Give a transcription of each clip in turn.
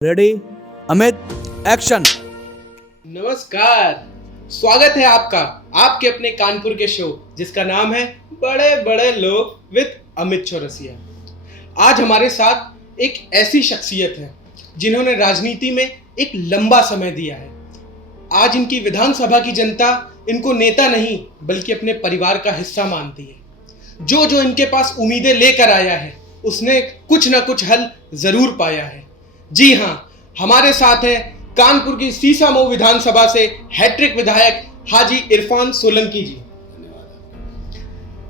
Ready, Amit, action. नमस्कार। स्वागत है आपका आपके अपने कानपुर के शो जिसका नाम है बड़े बड़े लोग विद अमित चौरसिया। आज हमारे साथ एक ऐसी शख्सियत है जिन्होंने राजनीति में एक लंबा समय दिया है। आज इनकी विधानसभा की जनता इनको नेता नहीं बल्कि अपने परिवार का हिस्सा मानती है। जो जो इनके पास उम्मीदें लेकर आया है उसने कुछ ना कुछ हल जरूर पाया है। जी हाँ, हमारे साथ है कानपुर की सीसामऊ विधानसभा से हैट्रिक विधायक हाजी इरफान सोलंकी जी।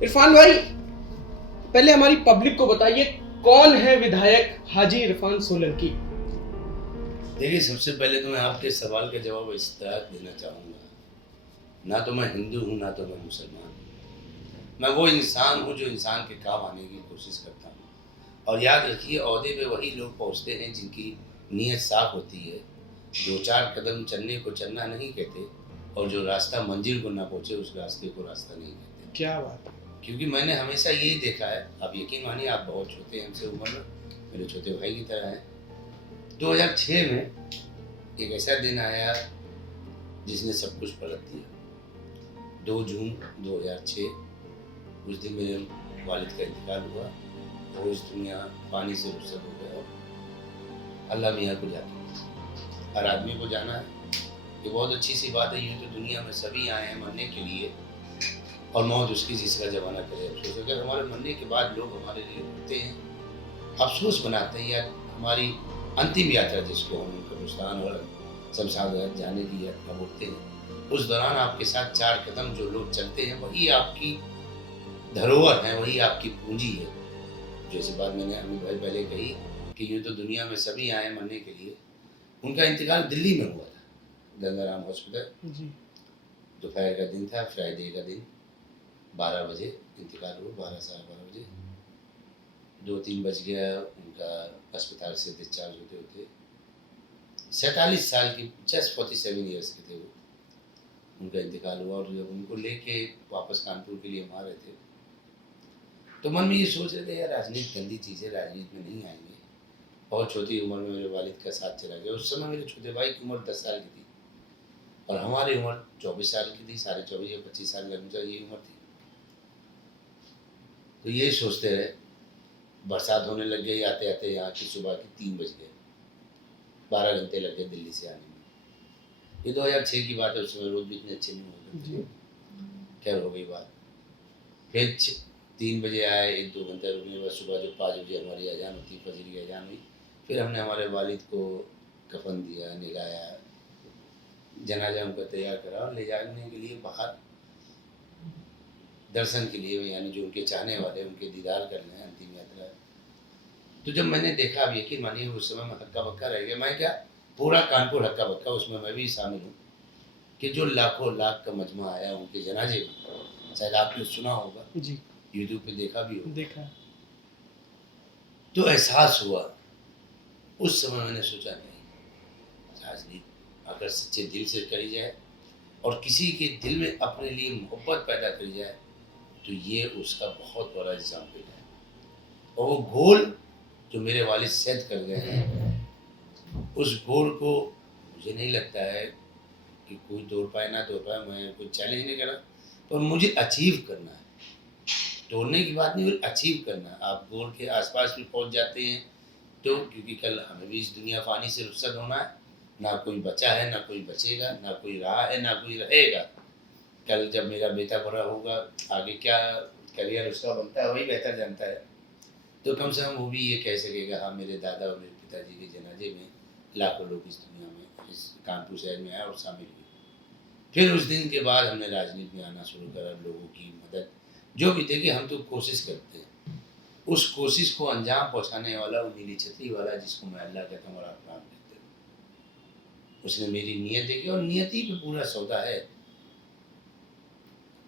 इरफान भाई, पहले हमारी पब्लिक को बताइए कौन है विधायक हाजी इरफान सोलंकी। देखिए, सबसे पहले तो मैं आपके सवाल का जवाब इस तरह देना चाहूँगा, ना तो मैं हिंदू हूँ ना तो मैं मुसलमान हूँ। मैं वो इंसान हूँ जो इंसान के काम आने की कोशिश करता हूँ। और याद रखिए, ओहदे पे वही लोग पहुँचते हैं जिनकी नीयत साफ होती है, दो चार कदम चलने को चलना नहीं कहते, और जो रास्ता मंजिल को ना पहुँचे उस रास्ते को रास्ता नहीं कहते। क्या बात है। क्योंकि मैंने हमेशा यही देखा है, आप यकीन मानिए, आप बहुत छोटे हैं हमसे उम्र में, मेरे छोटे भाई की तरह हैं। 2006 में एक ऐसा दिन आया जिसने सब कुछ पलट दिया। 2 जून 2006, उस दिन मेरे वालिद का इंतकाल हुआ और इस दुनिया पानी से रुखसत हो गया। अल्लाह मियाँ को जाना, हर आदमी को जाना है। ये बहुत अच्छी सी बात है। यूँ तो दुनिया में सभी आए हैं मरने के लिए, और मौत उसकी जिसका जमाना करे अफसोस। अगर हमारे मरने के बाद लोग हमारे लिए रोते हैं, अफसोस बनाते हैं, या हमारी अंतिम यात्रा जिसको हम कब्रिस्तान और शमशान घाट जाने की यात्रा बोलते हैं, उस दौरान आपके साथ 4 कदम जो लोग चलते हैं वही आपकी धरोहर है, वही आपकी पूंजी है। जैसे बात मैंने अमित भाई पहले कही कि यूँ तो दुनिया में सभी आए मरने के लिए। उनका इंतकाल दिल्ली में हुआ था, गंगाराम हॉस्पिटल जी। दोपहर का दिन था, फ्राइडे का दिन, 12 बजे इंतकाल हुआ, 12 साढ़े 12 बजे। 2-3 बज गया उनका अस्पताल से डिस्चार्ज होते होते। 47 साल की, जस्ट 47 ईयर्स के थे वो, उनका इंतकाल हुआ। और जब उनको लेके वापस कानपुर के लिए हम आ रहे थे तो मन में ये सोच रहे थे, यार राजनीति गंदी चीज़ है, राजनीति में नहीं आएंगे। बहुत छोटी उम्र में मेरे वालिद का साथ चला गया। उस समय मेरे छोटे भाई की उम्र 10 साल की थी और हमारी उम्र 24 साल की थी, 24.5 या 25 साल लगभग ये उम्र थी। तो ये सोचते रहे, बरसात होने लग गई, आते आते यहाँ की सुबह के 3 बज गए, 12 घंटे लग गए दिल्ली से आने में। ये 2006 की बात है, उस समय रोड भी इतने अच्छे नहीं होते थे। खैर हो गई बात। फिर 3 बजे आए, 1-2 घंटे रुकने के बाद सुबह जो 5 बजे हमारी अजान होती, फजर की अजान हुई। फिर हमने हमारे वालिद को कफन दिया, नहलाया, जनाजा उनका तैयार करा और ले जाने के लिए बाहर दर्शन के लिए, यानी जो उनके चाहने वाले उनके दीदार करने अंतिम यात्रा। तो जब मैंने देखा, अब यकीन मानिए उस समय मैं हक्का बक्का रह गया। मैं क्या, पूरा कानपुर हक्का बक्का, उसमें मैं भी शामिल हूँ, कि जो लाखों लाख का मजमा आया उनके जनाजे में। शायद आपने सुना होगा जी, यूट्यूब पे देखा भी हो। देखा। तो एहसास हुआ उस समय, मैंने सोचा नहीं, राजनीति अगर सच्चे दिल से करी जाए और किसी के दिल में अपने लिए मोहब्बत पैदा करी जाए तो ये उसका बहुत बड़ा एग्जाम्पल है। और वो गोल जो मेरे वालिद सेट कर गए हैं, उस गोल को मुझे नहीं लगता है कि कोई तोड़ पाए ना तोड़ पाए। मैं कोई चैलेंज नहीं कर रहा, पर मुझे अचीव करना है। तोड़ने की बात नहीं, अचीव करना। आप गोल के आसपास भी पहुंच जाते हैं तो, क्योंकि कल हमें भी इस दुनिया फानी से रुखसत होना है। ना कोई बचा है, ना कोई बचेगा, ना कोई रहा है, ना कोई रहेगा। कल जब मेरा बेटा बड़ा होगा, आगे क्या करियर उसका बनता है वही बेहतर जानता है। तो कम से कम वो भी ये कह सकेगा, हाँ मेरे दादा और मेरे पिताजी के जनाजे में लाखों लोग इस दुनिया में, इस कानपुर शहर में आए और शामिल हुए। फिर उस दिन के बाद हमने राजनीति में आना शुरू करा, लोगों की मदद जो भी। देखिए, हम तो कोशिश करते हैं, उस कोशिश को अंजाम पहुंचाने वाला, वो नीली छतरी वाला जिसको मैं अल्लाह कहता हूँ और आप नाम कहते हैं, उसने मेरी नीयत देखी और नियति पे पूरा सौदा है।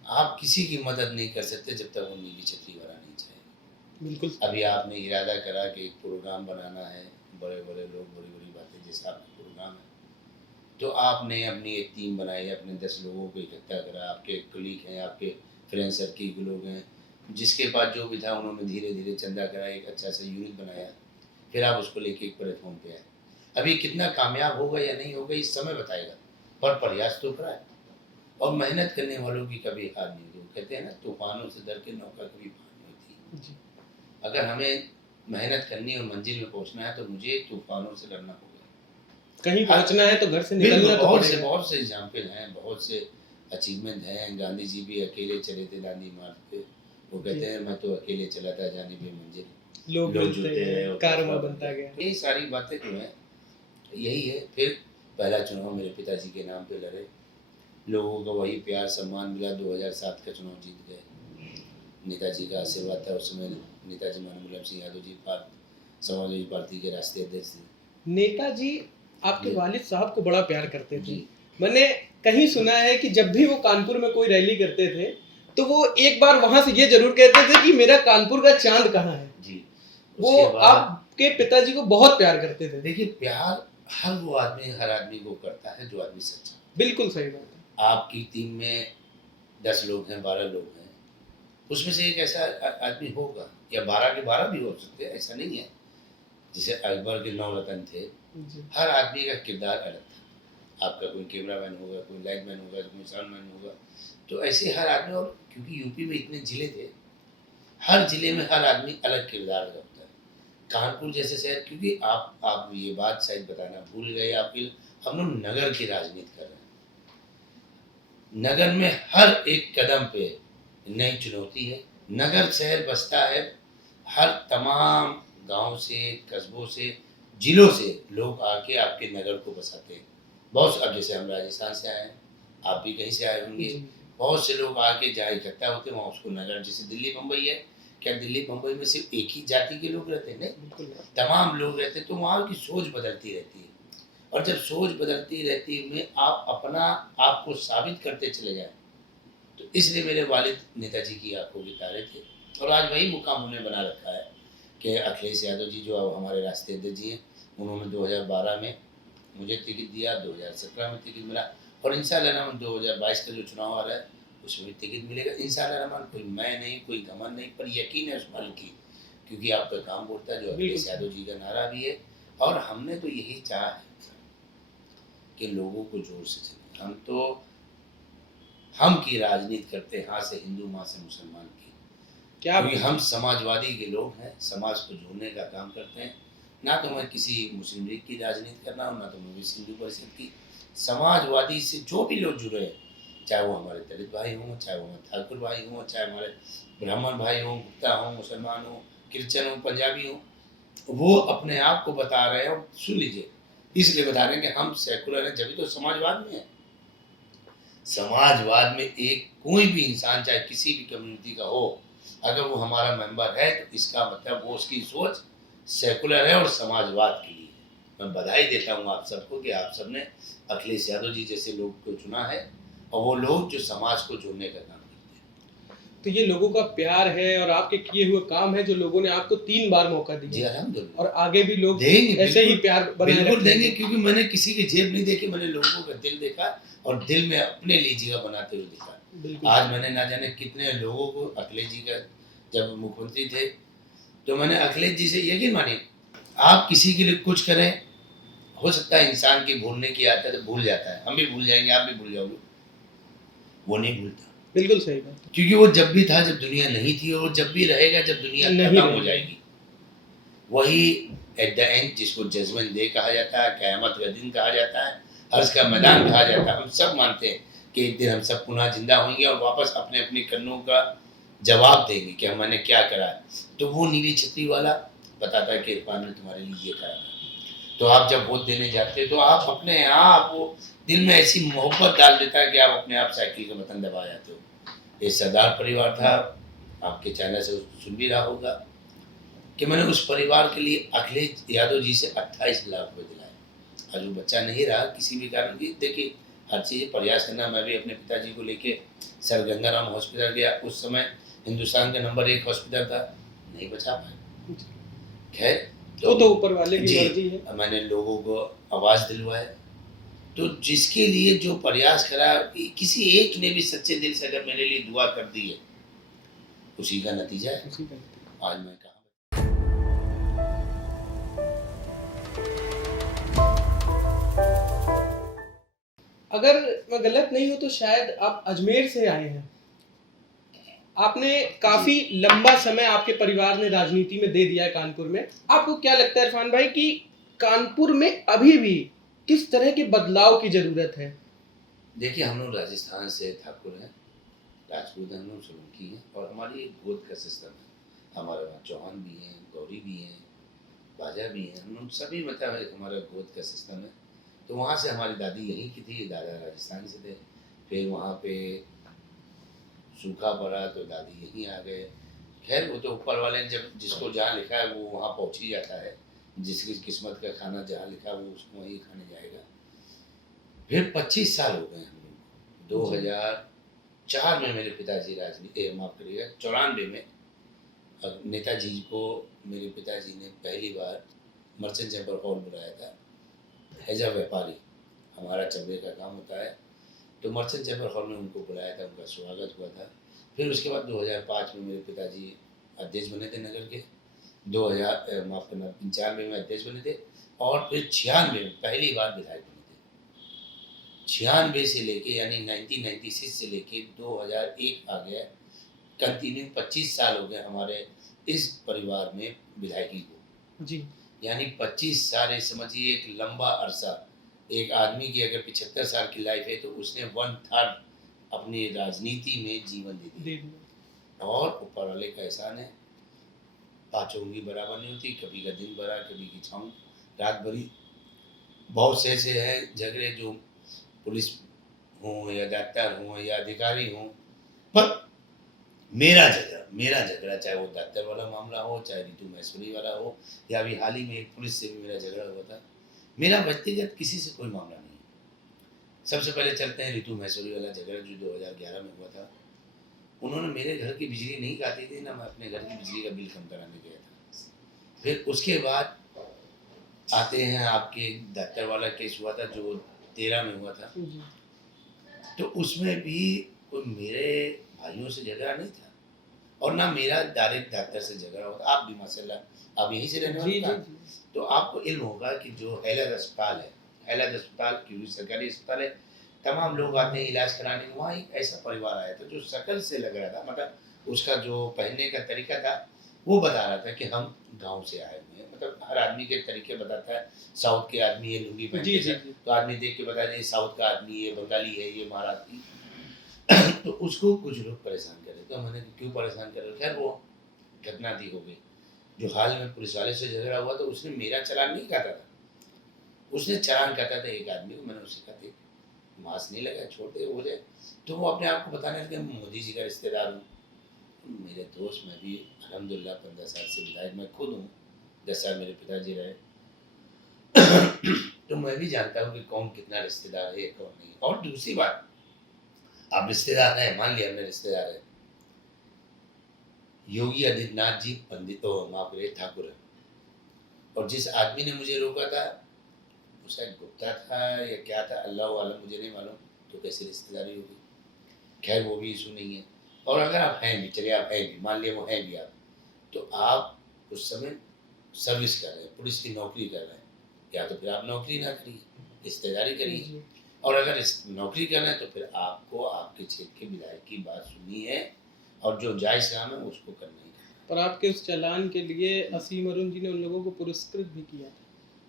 आप किसी की मदद नहीं कर सकते जब तक वो नीली छतरी वाला नहीं चाहे। बिल्कुल। अभी आपने इरादा करा कि एक प्रोग्राम बनाना है, बड़े बड़े लोग, बड़ी बड़ी बातें, जैसे आपका प्रोग्राम है, तो आपने अपनी एक टीम बनाई, अपने 10 लोगों को इकट्ठा करा, आपके कलीग हैं, आपके फ्रेंड सर्किल के लोग हैं, जिसके पास जो भी था उन्होंने धीरे धीरे चंदा करा, एक अच्छा सा यूनिट बनाया। फिर आप उसको लेके एक प्लेटफॉर्म पे आए। अभी कितना कामयाब होगा या नहीं होगा इस समय बताएगा, पर प्रयास तो करा है। और मेहनत करने वालों की कभी हार नहीं होती। कहते हैं ना, तूफानों से डर के नौका कभी पार नहीं होती। जी। अगर हमें मेहनत करनी और मंजिल में पहुंचना है तो मुझे तूफानों से डरना होगा। कहीं पहुंचना है तो घर से बिल्कुल, निकलना तो पड़ेगा। बहुत से एग्जाम्पल हैं, बहुत से अचीवमेंट हैं। गांधी जी भी अकेले चले थे दांडी मार्ग पे। वो कहते हैं मैं तो अकेले चला था जाने भी मंजिल, लोग लोग जुड़ते जुड़ते गए, और कारवां काफिला बनता गया। ये सारी बातें जो हैं यही है। फिर पहला चुनाव मेरे पिताजी के नाम पे लड़े, लोगों का वही प्यार सम्मान मिला। 2007 का चुनाव जीत गए। नेताजी का आशीर्वाद था। उस समय नेताजी मुलायम सिंह यादव जी समाजवादी पार्टी के राष्ट्रीय अध्यक्ष थे। नेताजी आपके जी। वालिद साहब को बड़ा प्यार करते थे। जी। मैंने कहीं सुना है कि जब भी वो कानपुर में कोई रैली करते थे तो वो एक बार वहां से ये जरूर कहते थे कि मेरा कानपुर का चांद कहाँ है। जी। वो उसके बाद आपके पिताजी को बहुत प्यार करते थे। देखिए, प्यार हर आदमी को करता है जो आदमी सच्चा। बिल्कुल सही बात है। आपकी टीम में 10 लोग हैं, 12 लोग हैं, उसमें से एक ऐसा आदमी होगा, या 12 के 12 भी हो सकते हैं, ऐसा नहीं है। जैसे अकबर के 9 रतन थे, जी। हर आदमी का किरदार अलग था। आपका कोई कैमरामैन होगा, कोई लाइटमैन होगा, कोई साउंडमैन होगा, तो ऐसे हर आदमी। और क्योंकि यूपी में इतने जिले थे, हर जिले में हर आदमी अलग किरदार होता है। कानपुर जैसे शहर, क्योंकि आप ये बात शायद बताना भूल गए, आपके हम लोग नगर की राजनीति कर रहे हैं। नगर में हर एक कदम पे नई चुनौती है। नगर शहर बसता है, हर तमाम गांव से, कस्बों से, जिलों से लोग आके आपके नगर को बसाते हैं। बहुत, अब जैसे हम राजस्थान से आए हैं, आप भी कहीं से आए होंगे, जी। बहुत से लोग आके जहाँ इकट्ठा होते हैं वहाँ उसको नगर, जैसे दिल्ली मुंबई है, क्या दिल्ली मुंबई में सिर्फ एक ही जाति के लोग रहते हैं? नहीं, बिल्कुल नहीं। तमाम लोग रहते हैं। तो वहाँ की सोच बदलती रहती है, और जब सोच बदलती रहती है आप अपना आप को साबित करते चले जाएं, तो इसलिए मेरे वालिद नेताजी की आंखों के तारे थे। और आज वही मुकाम उन्हें बना रखा है कि अखिलेश यादव जी जो अब हमारे राष्ट्रीय अध्यक्ष जी हैं, उन्होंने 2012 में मुझे टिकट दिया, 2017 में टिकट मिला, और इंशाअल्लाह रहमान 2022 का जो चुनाव आ रहा है उसमें भी टिकट मिलेगा इंशाअल्लाह रहमान। कोई मैं नहीं, कोई घमंड नहीं, पर यकीन है उस मालिक की, क्योंकि आपका काम बोलता है, जो अखिलेश यादव जी का नारा भी है। और हमने तो यही चाहा है कि लोगों को जोर से चले। हम की राजनीति करते हैं, हाँ से हिंदू, माँ से मुसलमान की, क्या क्योंकि हम समाजवादी के लोग हैं, समाज को जोड़ने का काम करते हैं। ना तो मैं किसी मुस्लिम लीग की राजनीति कर रहा हूँ, ना तो मैं विश्व हिंदू परिषद की। समाजवादी से जो भी लोग जुड़े हैं, चाहे वो हमारे दलित भाई हों, चाहे वो हमारे ठाकुर भाई हों, चाहे हमारे ब्राह्मण भाई हों, गुप्ता हों, मुसलमान हों, क्रिश्चियन हों, पंजाबी हों, वो अपने आप को बता रहे हैं। और सुन लीजिए, इसलिए बता रहे हैं कि हम सेकुलर हैं, जब तो समाजवाद में है। समाजवाद में एक कोई भी इंसान, चाहे किसी भी कम्युनिटी का हो, अगर वो हमारा मेंबर है तो इसका मतलब वो उसकी सोच सेकुलर है और समाजवाद के लिए। मैं बधाई देता हूँ आप सबको कि आप सबने अखिलेश यादव जी जैसे लोग को चुना है, और वो लोग जो समाज को जोड़ने का काम करते हैं। तो ये लोगों का प्यार है और आपके किए हुए काम है जो लोगों ने आपको 3 बार मौका जी दिया, अल्हम्दुलिल्लाह। और आगे भी लोग देंगे, ऐसे ही बिल्कुल, प्यार बनाए बिल्कुल रखेंगे। देंगे, क्योंकि मैंने किसी की जेब नहीं देखी, मैंने लोगों का दिल देखा, और दिल में अपने लिए जगह बनाते हुए देखा। बिल्कुल। आज मैंने ना जाने कितने लोगों को, अखिलेश जी का जब मुख्यमंत्री थे तो मैंने अखिलेश जी से यकीन मानिए, आप किसी के लिए कुछ करें, हो सकता है इंसान की भूलने की आदत है, तो भूल जाता है, हम भी भूल जाएंगे, आप भी भूल जाओगे, वो नहीं भूलता। बिल्कुल सही बात। क्योंकि वो जब भी था जब दुनिया नहीं थी, और जब भी रहेगा जब दुनिया नहीं खत्म हो रहेगी। जाएगी। वही एट द एंड, जिसको जजमेंट डे कहा जाता है, क़यामत का दिन कहा जाता है, अर्श का मैदान कहा जाता है। हम सब मानते हैं कि एक दिन हम सब पुनः जिंदा होंगे और वापस अपने अपने कर्मों का जवाब देंगे कि हमने क्या करा है। तो वो नीली छतरी वाला बताता है कि इरफान ने तुम्हारे लिए ये करा। तो आप जब वोट देने जाते हैं तो आप अपने आप वो दिल में ऐसी मोहब्बत डाल देता है कि आप अपने आप साइकिल का बटन दबा जाते हो। ये सरदार परिवार था, आपके चैनल से सुन भी रहा होगा कि मैंने उस परिवार के लिए अखिलेश यादव जी से 28 लाख रुपये दिलाए। आज वो बच्चा नहीं रहा किसी भी कारण की। देखिए, हर चीज़ प्रयास करना। मैं भी अपने पिताजी को लेके सर गंगाराम हॉस्पिटल गया, उस समय हिंदुस्तान का नंबर 1 हॉस्पिटल था, नहीं बचा पाया। खैर, तो ऊपर वाले की मर्जी है। मैंने लोगों को आवाज़ दिलवाया। तो जिसके लिए जो प्रयास करा, किसी एक ने भी सच्चे दिल से अगर मेरे लिए दुआ कर दी है, उसी का नतीजा है। आज मैं कहा अगर मैं गलत नहीं हूँ तो शायद आप अजमेर से आए हैं। आपने काफी लंबा समय आपके परिवार ने राजनीति में दे दिया है कानपुर में। आपको क्या लगता है इरफान भाई कि कानपुर में अभी भी किस तरह के बदलाव की जरूरत है? देखिए, हम लोग राजस्थान से ठाकुर हैं, राजपूत हम लोग सोलंकी हैं, और हमारी एक गोद का सिस्टम है। हमारे वहाँ चौहान भी हैं, गौरी भी हैं, बाजा भी हैं, हम लोग सभी मतलब एक हमारा गोद का सिस्टम है। तो वहाँ से हमारी दादी यहीं की थी, दादा राजस्थान से थे। फिर वहाँ पे सूखा पड़ा तो दादी यहीं आ गए। खैर वो तो ऊपर वाले ने जब जिसको जहाँ लिखा है वो वहाँ पहुँच ही जाता है। जिसकी किस्मत का खाना जहाँ लिखा है वो उसको वहीं खाने जाएगा। फिर 25 साल हो गए हम लोग को। 2004 में मेरे पिताजी राजनीति माफ़ करिएगा 94 में नेताजी को मेरे पिताजी ने पहली बार मर्चेंट चैम्बर हॉल बुलाया था। हैजा व्यापारी हमारा चमड़े का काम होता है, तो मर्चेंट चैम्बर हॉल में उनको बुलाया था, उनका स्वागत हुआ था। फिर उसके बाद 2005 में मेरे पिताजी अध्यक्ष बने थे नगर के। 2000 माफ़ करना 95 में अध्यक्ष बने थे, और फिर 96 में पहली बार विधायक बने थे। 96 से लेके यानी 1996 से लेके 2001 आ गया, कंटिन्यू 25 साल हो गए हमारे इस परिवार में विधायकी को। जी। यानी 25 साल समझिए एक लंबा अरसा। एक आदमी की अगर 75 साल की लाइफ है तो उसने 1/3 अपनी राजनीति में जीवन दे दिया। और ऊपर वाले का एहसान है, पाँचों उंगली बराबर नहीं होती, कभी का दिन भरा कभी की छाँव रात भरी। बहुत से ऐसे हैं झगड़े जो पुलिस हों या डॉक्टर हों या अधिकारी हों, पर मेरा झगड़ा चाहे वो डॉक्टर वाला मामला हो, चाहे रितु महेश्वरी वाला हो, या अभी हाल ही में एक पुलिस से भी मेरा झगड़ा हुआ था। मेरा व्यक्तिगत किसी से कोई मामला नहीं है। सबसे पहले चलते हैं रितु महेश्वरी वाला झगड़ा जो 2011 में हुआ था। उन्होंने मेरे घर की बिजली नहीं काटी थी ना, मैं अपने घर की बिजली का बिल कम कराने गया था। फिर उसके बाद आते हैं आपके डॉक्टर वाला केस हुआ था जो 13 में हुआ था। तो उसमें भी कोई मेरे भाइयों से झगड़ा नहीं था, और ना मेरा डायरेक्ट डॉक्टर से झगड़ा होता। आप भी माशाल्लाह आप यहीं से रहने वाले हैं, तो आपको इल्म होगा कि जो हैलत अस्पताल है, हैलत अस्पताल की सरकारी अस्पताल है, तमाम लोग आते हैं इलाज कराने। वहाँ एक ऐसा परिवार आया था जो शक्ल से लग रहा था, मतलब उसका जो पहनने का तरीका था वो बता रहा था कि हम गांव से आए हुए हैं। मतलब हर आदमी के तरीके बताता है। साउथ के आदमी ये लुंगी पहनते हैं तो आदमी देख के बता दे साउथ का आदमी, ये बंगाली है, ये महाराष्ट्री। तो उसको कुछ लोग परेशान कर रहे थे। तो मैंने क्यों परेशान कर रहे? खैर वो घटना दी हो गई। जो हाल में पुलिस वाले से झगड़ा हुआ तो उसने मेरा चालान नहीं काटा था, उसने चालान काटा था एक आदमी को। मैंने उसे कहा था मास्क नहीं लगा, छोड़ते हो जाए। तो वो अपने आप को बताने लगे मोदी जी का रिश्तेदार हूँ। मेरे दोस्त, मैं भी अल्हम्दुलिल्लाह 15 साल से विधायक मैं खुद हूँ, 10 साल मेरे पिताजी रहे। तो मैं भी जानता हूँ कि कौन कितना रिश्तेदार है कौन नहीं। और दूसरी बात, आप रिश्तेदार हैं, मान लिया हमने रिश्तेदार है, योगी आदित्यनाथ जी पंडित माफ करिए ठाकुर है, और जिस आदमी ने मुझे रोका था वो शायद गुप्ता था या क्या था, अल्लाह आलम, मुझे नहीं मालूम। तो कैसे रिश्तेदारी होगी? खैर वो भी इशू नहीं है। और अगर आप हैं भी, चलिए आप हैं भी, मान लिया वो हैं भी आप, तो आप उस समय सर्विस कर रहे हैं, पुलिस की नौकरी कर रहे हैं, या तो फिर आप नौकरी ना करिए, रिश्तेदारी करिए। और अगर इस नौकरी करना है तो फिर आपको आपके क्षेत्र के विधायक की बात सुननी है, और जो जायज़ काम है उसको करना ही है। पर आपके उस चालान के लिए असीम अरुण जी ने उन लोगों को पुरस्कृत भी किया था।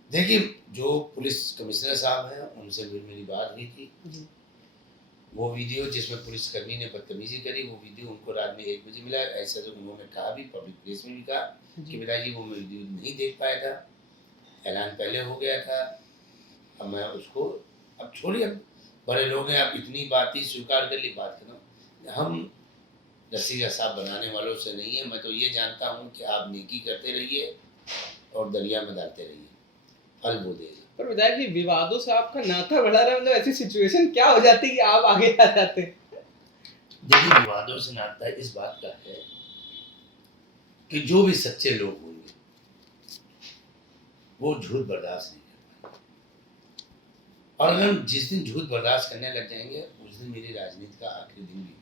देखिए, जो पुलिस कमिश्नर साहब हैं उनसे भी मेरी बात हुई थी। वो वीडियो जिसमें पुलिसकर्मी ने बदतमीजी करी, वो वीडियो उनको रात में 1 बजे मिला। ऐसा जो उन्होंने कहा भी, पब्लिक प्लेस में भी कहा कि पिताजी वो मैं वीडियो नहीं देख पाया था, ऐलान पहले हो गया था। अब मैं उसको, अब छोड़िए, अब बड़े लोग हैं, आप इतनी बात ही स्वीकार कर ली, बात खत्म। हम रस्सी का सांप बनाने वालों से नहीं है। मैं तो ये जानता हूँ कि आप नेकी करते रहिए और दरिया में डालते रहिए, फल वो देगा। पर विधायक जी, विवादों से आपका नाता बढ़ा रहा है, मतलब ऐसी सिचुएशन क्या हो जाती है कि आप आगे आ जाते हैं? देखिए, विवादों से नाता इस बात का है कि जो भी सच्चे लोग होंगे वो झूठ बर्दाश्त नहीं कर पाएंगे, और अगर हम जिस दिन झूठ बर्दाश्त करने लग जाएंगे उस दिन मेरी राजनीति का आखिरी दिन भी होगा।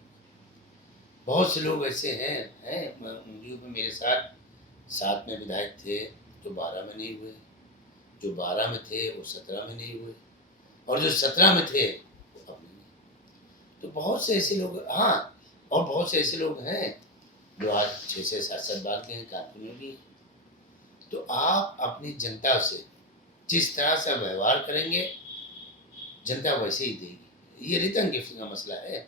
बहुत से लोग ऐसे हैं उंगलियों पे मेरे साथ 7 में विधायक थे जो 12 में नहीं हुए, जो 12 में थे वो 17 में नहीं हुए, और जो 17 में थे वो तो बहुत से ऐसे लोग, हाँ, और बहुत से ऐसे लोग हैं जो आज 6 से 7 बार के हैं, कानपुर में भी हैं। तो आप अपनी जनता से जिस तरह से व्यवहार करेंगे, जनता वैसे ही देगी। ये रिटर्न गिफ्ट का मसला है,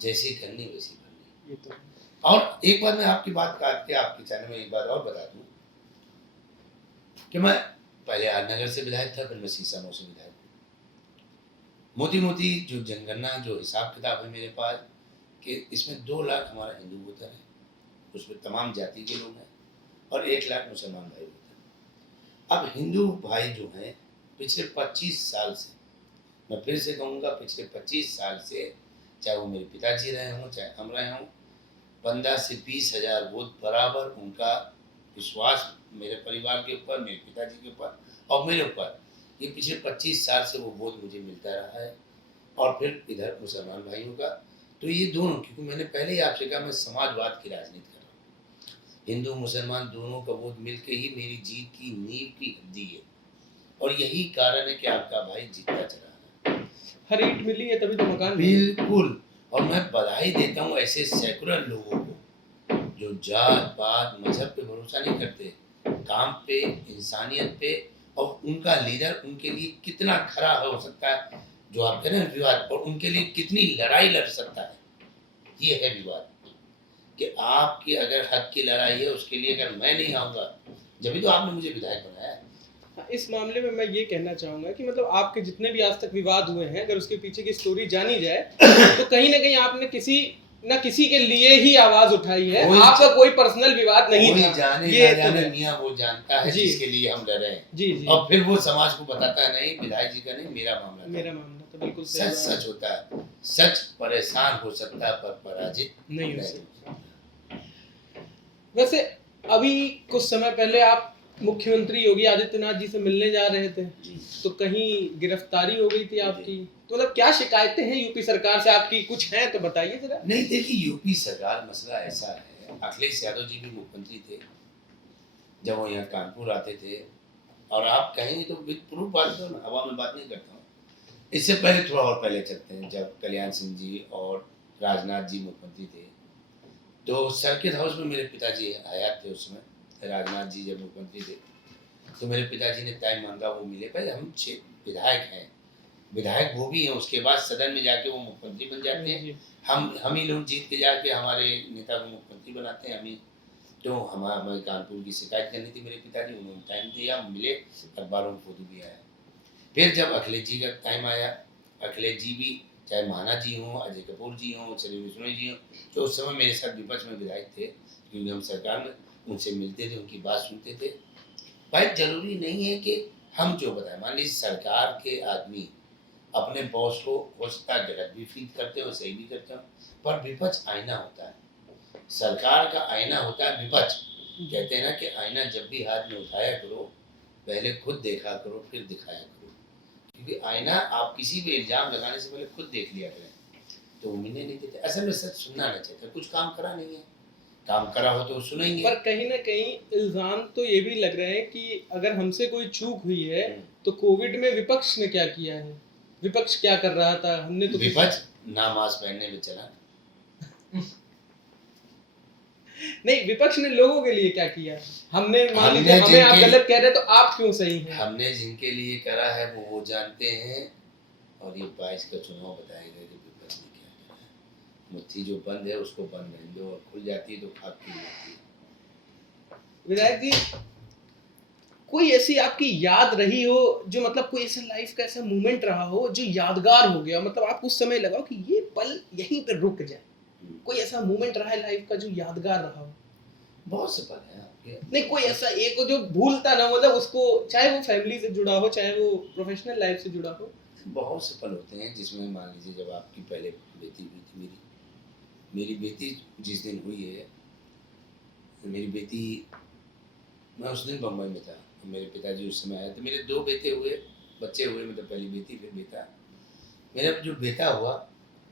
जैसी करनी वैसी भरनी। ये तो और एक बार मैं आपकी बात काट के आपके चैनल में एक बात और बता दूं कि मैं पहले आरनगर से विधायक था, फिर मैं सीसामऊ से विधायक हूं। मोटी मोटी जो जनगणना, जो हिसाब किताब है मेरे पास, कि इसमें 2 लाख हमारा हिंदू वोटर है, उसमें तमाम जाति के लोग हैं, और 1 लाख मुसलमान भाई वोटर हैं। अब हिंदू भाई जो हैं पिछले 25 साल से, मैं फिर से कहूँगा पिछले 25 साल से, चाहे वो मेरे पिताजी रहे हों चाहे हम रहे हों, 15 से 20 हजार वोट बराबर उनका विश्वास मेरे परिवार के ऊपर, मेरे पिताजी के ऊपर और मेरे ऊपर, ये पिछले 25 साल से वो वोट मुझे मिलता रहा है। और फिर इधर मुसलमान भाइयों का, तो ये दोनों, क्योंकि मैंने पहले ही आपसे कहा मैं समाजवाद की राजनीति कर रहा हूँ, हिंदू मुसलमान दोनों का वोट मिलके ही मेरी जीत की नींव की हड्डी है, और यही कारण है कि आपका भाई जीतता चला है। हर ईंट मिली है तभी तो मकान बना। बिल्कुल। और मैं बधाई देता हूँ ऐसे सैकड़ों लोगों को जो जात पात मजहब पे भरोसा नहीं करते, काम पे, इंसानियत पे, और उनका लीडर उनके लिए कितना खरा हो सकता है, जो आप कह रहे हैं विवाद, और उनके लिए कितनी लड़ाई लड़ सकता है। ये है विवाद, कि आपकी अगर हक की लड़ाई है, उसके लिए अगर मैं नहीं आऊँगा, जब तो आपने मुझे विधायक बनाया है। इस मामले में मैं ये कहना चाहूंगा कि मतलब आपके जितने भी आज तक विवाद हुए हैं, अगर उसके पीछे की स्टोरी जानी जाए तो कहीं ना कहीं आपने किसी न किसी के लिए ही आवाज उठाई है, आपका कोई पर्सनल विवाद नहीं था। जाने ये ना तो जाने है। मियां वो जानता है जी। जिसके लिए हम लड़ रहे हैं। जी जी। और फिर वो समाज को बताता है, नहीं विधायक जी का नहीं, मेरा मामला था। मेरा मामला तो बिल्कुल सही सच बात सच होता है, सच परेशान हो सकता है पर पराजित नहीं हो सकता। वैसे अभी कुछ समय पहले आप मुख्यमंत्री योगी आदित्यनाथ जी से मिलने जा रहे थे, जी। तो कहीं गिरफ्तारी हो गई थी आपकी, तो मतलब क्या शिकायतें हैं यूपी सरकार से आपकी, कुछ हैं तो बताइए जरा। नहीं देखिए, यूपी सरकार, मसला ऐसा है, अखिलेश यादव जी भी मुख्यमंत्री थे जब वो यहाँ कानपुर आते थे, और आप कहेंगे तो विद प्रूफ बात करो ना, हवा में बात नहीं करता हूँ। इससे पहले थोड़ा और पहले चलते हैं, जब कल्याण सिंह जी और राजनाथ जी मुख्यमंत्री थे, तो सर्किट हाउस में मेरे पिताजी हयात थे उस समय। राजनाथ जी जब मुख्यमंत्री थे तो मेरे पिताजी ने टाइम मांगा, वो मिले। पहले हम 6 विधायक हैं, विधायक वो भी हैं, उसके बाद सदन में जाके वो मुख्यमंत्री बन जाते हैं। हम ही लोग जीत के जाके हमारे नेता को मुख्यमंत्री बनाते हैं, हम ही। तो हमें कानपुर की शिकायत करनी थी, मेरे पिताजी, उन्होंने टाइम दिया, मिले, अखबारों में फोटो भी आया। फिर जब अखिलेश जी का टाइम आया, अखिलेश जी भी, चाहे महाना जी हों, अजय कपूर जी हों, सलीम बिश्नोई जी हों, तो उस समय मेरे साथ विपक्ष में विधायक थे, क्योंकि हम सरकार में उनसे मिलते थे, उनकी बात सुनते थे। भाई जरूरी नहीं है कि हम जो बताएं, मान लीजिए सरकार के आदमी अपने बॉस को हो सकता है गलत भी फीड करते हो, सही भी करते हो, पर विपक्ष आईना होता है, सरकार का आईना होता है विपक्ष। कहते हैं ना कि आईना जब भी हाथ में उठाया करो, पहले खुद देखा करो फिर दिखाया करो, क्योंकि आईना आप किसी भी इल्जाम लगाने से पहले खुद देख लिया करें, तो उम्मीदें नहीं देते। असल में सच सुनना नहीं चाहते, कुछ काम करा नहीं है, काम करा हो तो सुनेंगे। पर कहीं ना कहीं इल्जाम तो ये भी लग रहे हैं कि अगर हमसे कोई चूक हुई है तो कोविड में विपक्ष ने क्या किया है, विपक्ष क्या कर रहा था, हमने तो विपक्ष ना मास्क पहनने में चला। नहीं, विपक्ष ने लोगों के लिए क्या किया, हमने मान लीजिए हमने हमें आप जिनके- गलत कह रहे हैं तो आप क्यों सही हैं। हमने जिनके लिए करा है वो जानते हैं, और ये 22 का चुनाव बताएगा कि विपक्ष ने क्या करा है। मुट्ठी जो बंद है उसको बंद रहने दो, और खुल जाती है तो खाक खुल जाती है। विधायक जी, कोई ऐसी आपकी याद रही हो जो मतलब कोई ऐसा लाइफ का ऐसा मोमेंट रहा हो जो यादगार हो गया, मतलब आप उस समय लगाओ कि ये पल यहीं पे रुक जाए, कोई ऐसा मोमेंट रहा है लाइफ का जो यादगार रहा हो। बहुत से पल है आपके। नहीं, कोई ऐसा एक हो जो भूलता ना, मतलब उसको, चाहे वो फैमिली से जुड़ा हो चाहे वो प्रोफेशनल लाइफ से जुड़ा हो। बहुत से पल होते हैं जिसमें मान लीजिए जब आपकी पहले बेटी हुई थी, मेरी बेटी जिस दिन हुई है, मेरी बेटी, मैं उस दिन बम्बई में था, मेरे पिताजी उस समय आए थे, मेरे 2 बेटे हुए, बच्चे हुए, मतलब पहली बेटी फिर बेटा। मेरा जो बेटा हुआ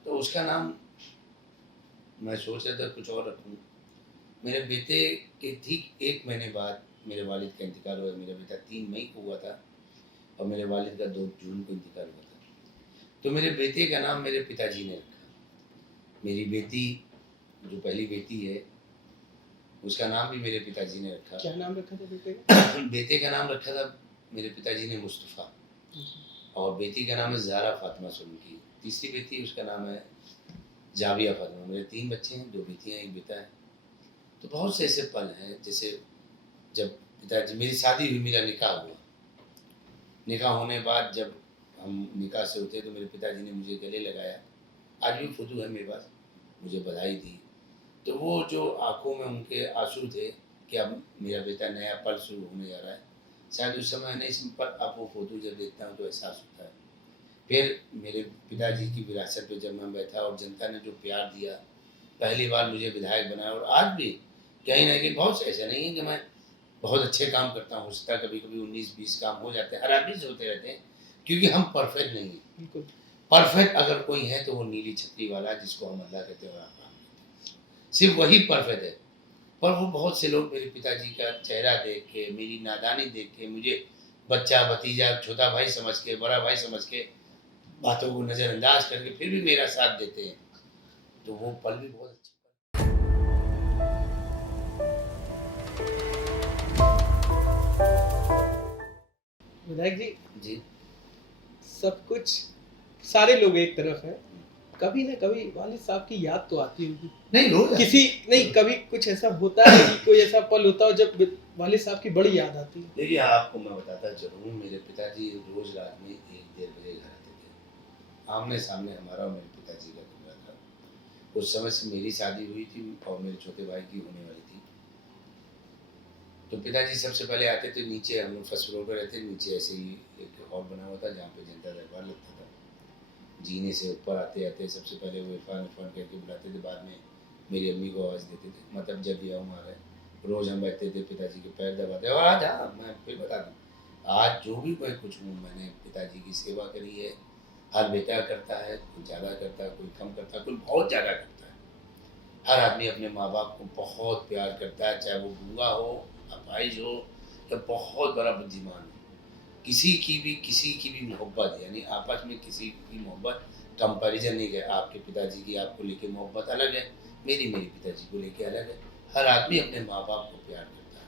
तो उसका नाम मैं सोच रहा था कुछ और रखूँ। मेरे बेटे के ठीक 1 महीने बाद मेरे वालिद का इंतकाल हुआ। मेरा बेटा 3 मई को हुआ था और मेरे वालिद का 2 जून को इंतकाल हुआ था। तो मेरे बेटे का नाम मेरे पिताजी ने रखा। मेरी बेटी, जो पहली बेटी है, उसका नाम भी मेरे पिताजी ने रखा। क्या नाम रखा था बेटे का? बेटे का नाम रखा था मेरे पिताजी ने मुस्तफ़ा, और बेटी का नाम है ज़ारा फातिमा सोलंकी। तीसरी बेटी, उसका नाम है जाविया फातिमा। मेरे 3 बच्चे हैं, 2 बेटियां, 1 बेटा है। तो बहुत से ऐसे पल हैं, जैसे जब पिताजी, मेरी शादी हुई, मेरा निकाह हुआ। निकाह होने के बाद जब हम निकाह से उठे तो मेरे पिताजी ने मुझे गले लगाया, आज भी फोटो है मेरे पास, मुझे बधाई दी। तो वो जो आंखों में उनके आंसू थे कि अब मेरा बेटा नया पल शुरू होने जा रहा है, शायद उस समय नहीं, पर अब वो फोटो जब देखता हूँ तो एहसास होता है। फिर मेरे पिताजी की विरासत पे जब मैं बैठा और जनता ने जो प्यार दिया, पहली बार मुझे विधायक बनाया, और आज भी कहीं ना कहीं बहुत ऐसा नहीं है कि मैं बहुत अच्छे काम करता हूँ, हो सकता है कभी कभी 19-20 काम हो जाते हैं, हर आदमी से होते रहते हैं, क्योंकि हम परफेक्ट नहीं हैं। बिल्कुल। परफेक्ट अगर कोई है तो वो नीली छतरी वाला, जिसको हम अल्लाह कहते हैं और आप राम कहते हैं, सिर्फ वही परफेक्ट है। पर वो बहुत से लोग मेरे पिताजी का चेहरा देख के, मेरी नादानी देख के, मुझे बच्चा, भतीजा, छोटा भाई समझ के, बड़ा भाई समझ के, बातों को नज़रअंदाज करके फिर भी मेरा साथ देते हैं, तो वो पल भी बहुत अच्छे पल। विधायक जी, जी सब कुछ, सारे लोग एक तरफ हैं, कभी ना कभी वालिद साहब की याद तो आती होगी। नहीं, रोज किसी नहीं, कभी कुछ ऐसा होता है कि कोई ऐसा पल होता हो जब वालिद साहब की बड़ी याद आती है? देखिए, आपको मैं बताता जरूर, मेरे पिताजी रोज रात में 1-1:30 बजे घर आते थे। आमने सामने हमारा और मेरे पिताजी का कमरा था। उस समय से मेरी शादी हुई थी और मेरे छोटे भाई की होने वाली थी। तो पिताजी सबसे पहले आते थे नीचे, हम लोग फर्स्ट फ्लोर पर रहते, नीचे ऐसे ही एक हॉल बना हुआ था जहाँ पे जनता दरबार लगता था। जीने से ऊपर आते आते सबसे पहले वो इरफान इरफान करके बुलाते थे, बाद में मेरी अम्मी को आवाज़ देते थे, मतलब जब भी आऊँ आ रहे। रोज़ हम बैठते थे, पिताजी के पैर दबाते। और आज, हाँ, मैं फिर बता दूँ, आज जो भी मैं कुछ हूँ, मैंने पिताजी की सेवा करी है। हर बेटा करता है, कोई ज़्यादा करता है, कोई कम करता है, कोई बहुत ज़्यादा करता है। हर आदमी अपने माँ बाप को बहुत प्यार करता है, चाहे वो गूंगा हो, अपाहिज हो, या बहुत बड़ा बुद्धिमान हो। किसी की भी मोहब्बत, यानी आपस में किसी की मोहब्बत कंपैरिजन नहीं है। आपके पिताजी की आपको लेके मोहब्बत अलग है, मेरी पिताजी को लेके अलग है। हर आदमी अपने माँ बाप को प्यार करता है।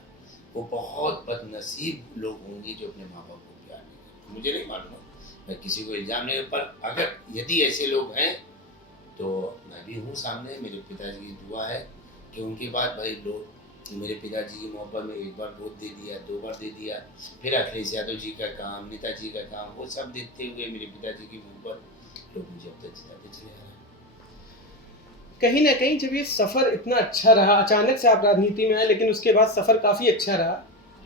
वो बहुत बदनसीब लोग होंगे जो अपने माँ बाप को प्यार नहीं करते। मुझे नहीं मालूम, मैं किसी को इल्ज़ाम नहीं, पर अगर यदि ऐसे लोग हैं तो मैं भी हूँ सामने। मेरे पिताजी की दुआ है कि उनके बाद भाई लोग मेरे पिताजी की मोहब्बत में एक बार वोट दे दिया, 2 बार दे दिया, फिर अखिलेश यादव जी का काम, नेताजी का काम, वो सब देखते हुए मेरे पिताजी की मोहब्बत लोग मुझे अब तक जिताते चले आ रहे हैं। कहीं ना कहीं जब ये सफर इतना अच्छा रहा, अचानक से आप राजनीति में आए, लेकिन उसके बाद सफर काफी अच्छा रहा,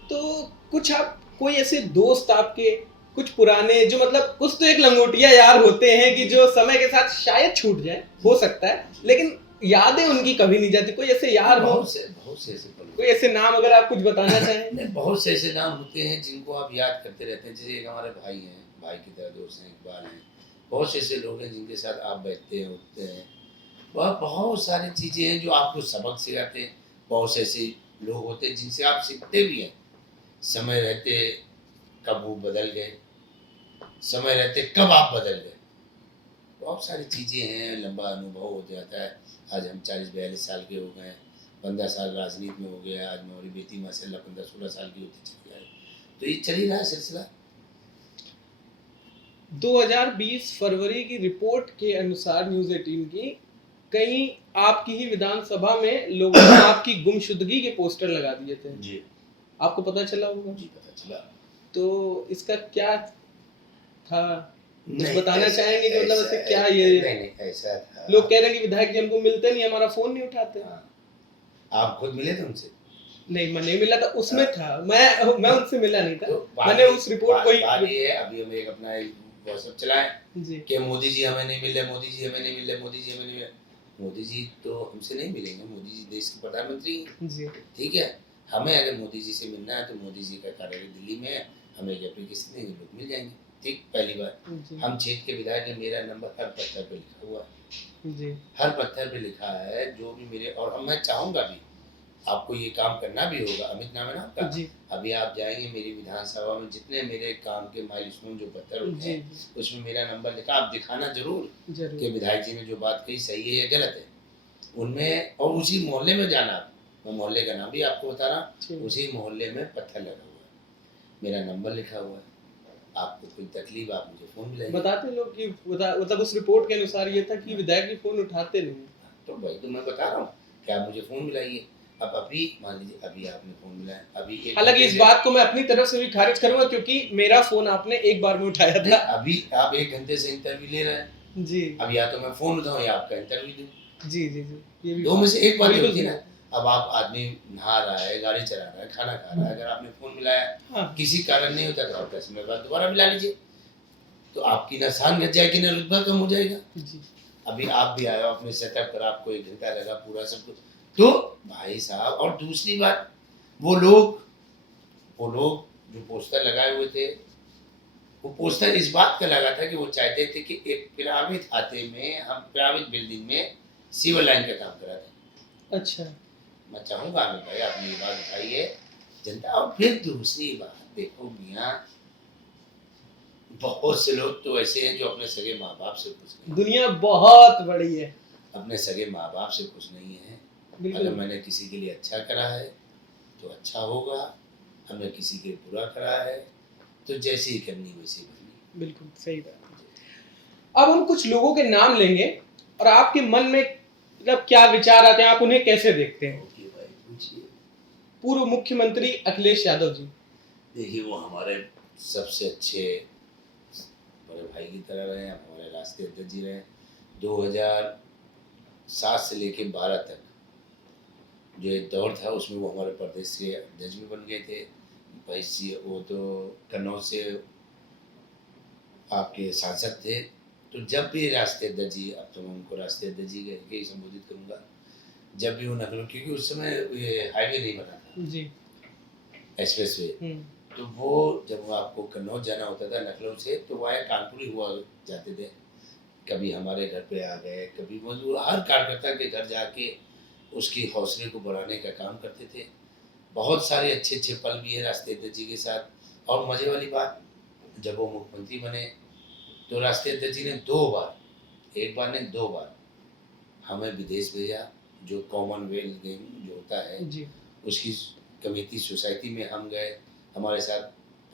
तो कुछ आप, कोई ऐसे दोस्त आपके, कुछ पुराने, जो मतलब कुछ तो एक लंगोटिया यार होते हैं कि जो समय के साथ शायद छूट जाए, हो सकता है, लेकिन यादें उनकी कभी नहीं जाती। कोई ऐसे यार हो, बहुत से ऐसे पल, कोई ऐसे नाम अगर आप कुछ बताना चाहें? नहीं, बहुत से ऐसे नाम होते हैं जिनको आप याद करते रहते हैं। जैसे एक हमारे भाई हैं, भाई की तरह दोस्त हैं, इकबाल हैं। बहुत से ऐसे लोग हैं जिनके साथ आप बैठते हैं, उठते हैं। वह बहुत सारी चीज़ें हैं जो आपको सबक सिखाते हैं। बहुत से ऐसे लोग होते हैं जिनसे आप सीखते भी हैं। समय रहते कब वो बदल गए, समय रहते कब आप बदल गए। बहुत सारी चीज़ें हैं, लंबा अनुभव हो जाता है। आज हम 40-42 साल के हो गए हैं, 15 साल राजनीति में हो गया। आज हमारी बेटी माशाल्लाह 15-16 साल की होती चली जा रही, तो ये चल ही रहा है सिलसिला। 2020 फरवरी की रिपोर्ट के अनुसार न्यूज़ 18 की, कहीं आपकी ही विधानसभा में लोगों ने आपकी गुमशुदगी के पोस्टर लगा दिए थे। जी, आपको पता चला होगा? जी पता चला। तो इसका क्या था, कुछ नहीं, बताना चाहेंगे कि मतलब ऐसे क्या ये? नहीं, ऐसा था। लोग कह रहे हैं कि विधायक जी हमको मिलते नहीं, हमारा फोन नहीं उठाते। हाँ, आप खुद मिले थे उनसे? नहीं, मैं नहीं मिला था, उसमें था, मैं उनसे मिला नहीं था। तो मैंने उस रिपोर्ट को बात ही, ये है, अभी हम एक अपना व्हाट्सएप चलाएं जी कि मोदी जी हमें नहीं मिल रहे, मोदी जी हमें नहीं मिल रहे, मोदी जी हमें नहीं मिल रहे। मोदी जी तो हमसे नहीं मिलेंगे, मोदी जी देश के प्रधानमंत्री हैं, जी ठीक है। हमें अगर मोदी जी से मिलना है तो मोदी जी का कार्यालय दिल्ली में है, हमें एक एप्लीकेशन देंगे, लोग मिल जाएंगे। ठीक, पहली बात। जी हम क्षेत्र के विधायक हैं, मेरा नंबर हर पत्थर पे लिखा हुआ है, जी हर पत्थर पे लिखा है, जो भी मेरे, और हम, मैं चाहूँगा भी आपको ये काम करना भी होगा। अमित नाम है ना आपका? जी अभी आप जाएंगे मेरी विधानसभा में, जितने मेरे काम के माइलस्टोन जो पत्थर होते जी हैं उसमें मेरा नंबर लिखा, आप दिखाना जरूर जरूर। कि विधायक जी ने जो बात कही सही है या गलत है उनमें। और उसी मोहल्ले में जाना आप, मैं मोहल्ले का नाम भी आपको बता रहा हूँ, ठीक। उसी मोहल्ले में पत्थर लगा हुआ है, मेरा नंबर लिखा हुआ है। आपको कोई तकलीफ आप मुझे फ़ोन मिलाइए। बताते लोग कि मतलब उस रिपोर्ट के अनुसार ये था कि विधायक की फोन उठाते नहीं। तो भाई तो मैं बता रहा हूँ कि आप मुझे फ़ोन मिलाइए। अब अभी मान लीजिए अभी आपने फ़ोन मिलाया, अभी एक हालांकि घंटे इस से- बात को मैं अपनी तरफ से भी खारिज करूंगा क्योंकि मेरा फोन आपने एक बार में उठाया नहीं, था। अभी आप 1 घंटे से इंटरव्यू ले रहे हैं। जी अब या तो मैं फ़ोन उठाऊँ या आपका इंटरव्यू दूँ। जी जी जी ये भी दो में से एक बात बिल्कुल होती है ना। सही। अब आप आदमी नहा रहा है, गाड़ी चला रहा है, खाना खा रहा है, अगर आपने फ़ोन मिलाया हाँ किसी कारण नहीं होता तो आप 10 मिनट बाद दोबारा मिला लीजिए, तो आपकी ना शान घट जाएगी ना रुतबा कम हो जाएगा। जी अभी आप भी आए हो, अपने सेटअप करा, आपको 1 घंटा लगा पूरा सब कुछ, तो भाई साहब। और दूसरी बात, वो लोग जो पोस्टर लगाए हुए थे, वो पोस्टर इस बात का लगा था कि वो चाहते थे कि एक पिरामिड खाते में हम पिरामिड बिल्डिंग में सीवर लाइन का काम करा दें। अच्छा मैं चाहूँगा आमिर भाई आपने ये बात उठाई है जनता। और फिर दूसरी बात देखो मियाँ, बहुत से लोग तो ऐसे हैं जो अपने सगे माँ बाप से खुश नहीं, दुनिया बहुत बड़ी है। अपने सगे माँ बाप से खुश नहीं है। बिल्कुल अगर मैंने किसी के लिए अच्छा करा है तो अच्छा होगा, हमने किसी के बुरा करा है तो जैसी ही करनी वैसी करनी। बिल्कुल सही बात। अब हम कुछ लोगों के नाम लेंगे और आपके मन में मतलब क्या विचार आते हैं, आप उन्हें कैसे देखते हैं। ओके भाई पूछिए। पूर्व मुख्यमंत्री अखिलेश यादव जी। देखिए वो हमारे सबसे अच्छे बड़े भाई की तरह रहे, हमारे राष्ट्रीय अध्यक्ष जी रहे। 2007 से लेके 12 तक जो एक दौर था उसमें वो हमारे प्रदेश से अध्यक्ष भी बन गए थे। भाई वो तो कन्नौज से आपके सांसद थे। तो जब भी राष्ट्रीय अध्यक्ष जी, अब तो मैं उनको राष्ट्रीय अध्यक्ष जी कह के ही संबोधित करूँगा, जब भी वो नकलों, क्योंकि उस समय ये हाईवे नहीं बना था, जी एक्सप्रेस वे, तो वो जब वो आपको कन्नौज जाना होता था लखनऊ से, तो वाया कानपुर ही हुआ जाते थे। कभी हमारे घर पे आ गए, कभी वो हर कार्यकर्ता के घर जाके उसकी हौसले को बढ़ाने का काम करते थे। बहुत सारे अच्छे अच्छे पल भी है राष्ट्रीय अध्यक्ष जी के साथ। और मज़े वाली बात, जब वो मुख्यमंत्री बने तो राष्ट्रीय अध्यक्ष जी ने 2 बार, एक बार नहीं 2 बार हमें विदेश भेजा। जो कॉमनवेल्थ गेम जो होता है जी उसकी कमेटी सोसाइटी में हम गए, हमारे साथ